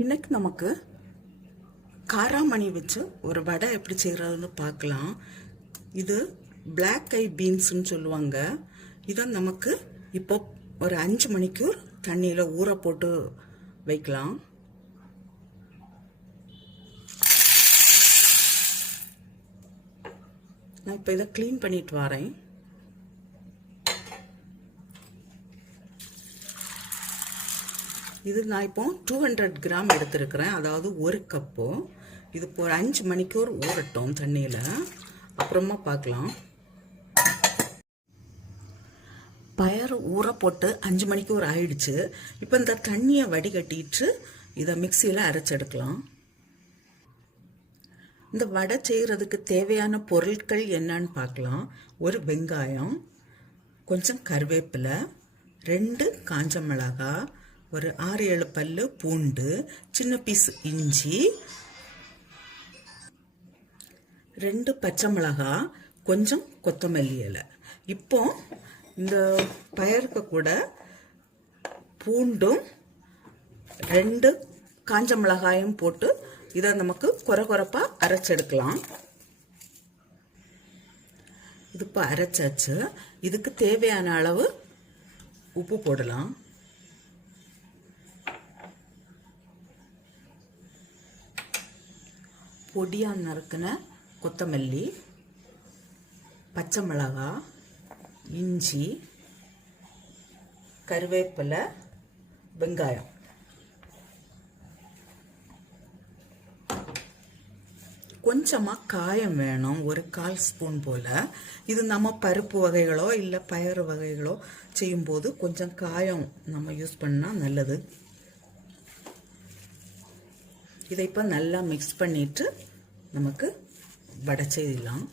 இன்னைக்கு நமக்கு காராமணி வச்சு ஒரு வடை எப்படி செய்கிறதுன்னு பார்க்கலாம். இது பிளாக் ஐ பீன்ஸ்ன்னு சொல்லுவாங்க. இதை நமக்கு இப்போ ஒரு 5 மணிக்கூர் தண்ணியில் ஊற போட்டு வைக்கலாம். நான் இப்போ இதை க்ளீன் பண்ணிட்டு வரேன். இது நான் இப்போ 200 கிராம் எடுத்துருக்கிறேன், அதாவது 1 கப்பு. இது இப்போ 5 மணிக்கூர் ஊறட்டும் தண்ணியில், அப்புறமா பார்க்கலாம். பயறு ஊற போட்டு 5 மணிக்கூர் ஆயிடுச்சு. இப்போ இந்த தண்ணியை வடிகட்டிட்டு இதை மிக்சியில் அரைச்செடுக்கலாம். இந்த வடை செய்கிறதுக்கு தேவையான பொருட்கள் என்னன்னு பார்க்கலாம். ஒரு வெங்காயம், கொஞ்சம் கருவேப்பிலை, 2 காஞ்ச மிளகாய், ஒரு 6-7 பல்லு பூண்டு, சின்ன பீஸ் இஞ்சி, 2 பச்சை மிளகாய், கொஞ்சம் கொத்தமல்லி இலை. இப்போ இந்த பயருக்கு கூட பூண்டும் 2 காஞ்ச மிளகாயும் போட்டு இதை நமக்கு கொரகொரப்பா அரைச்செடுக்கலாம். இது இப்போ அரைச்சாச்சு. இதுக்கு தேவையான அளவு உப்பு போடலாம். பொடியாக நறுக்கின கொத்தமல்லி, பச்சை மிளகாய், இஞ்சி, கருவேப்பிலை, வெங்காயம். கொஞ்சமாக காயம் வேணும், ஒரு 1/4 ஸ்பூன் போல். இது நம்ம பருப்பு வகைகளோ இல்லை பயறு வகைகளோ செய்யும்போது கொஞ்சம் காயம் நம்ம யூஸ் பண்ணால் நல்லது. இதை இப்போ நல்லா மிக்ஸ் பண்ணிட்டு நமக்கு வடை செய்யலாம்.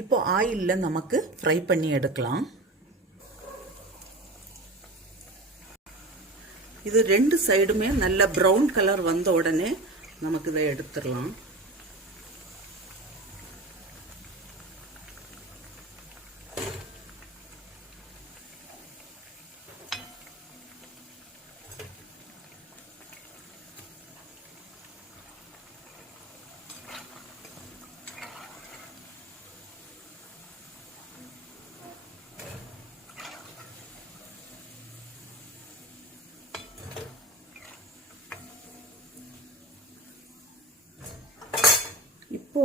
இப்போ ஆயிலில் நமக்கு ஃப்ரை பண்ணி எடுக்கலாம். இது 2 சைடுமே நல்ல ப்ரௌன் கலர் வந்த உடனே நமக்கு இதை எடுத்துடலாம். இப்போ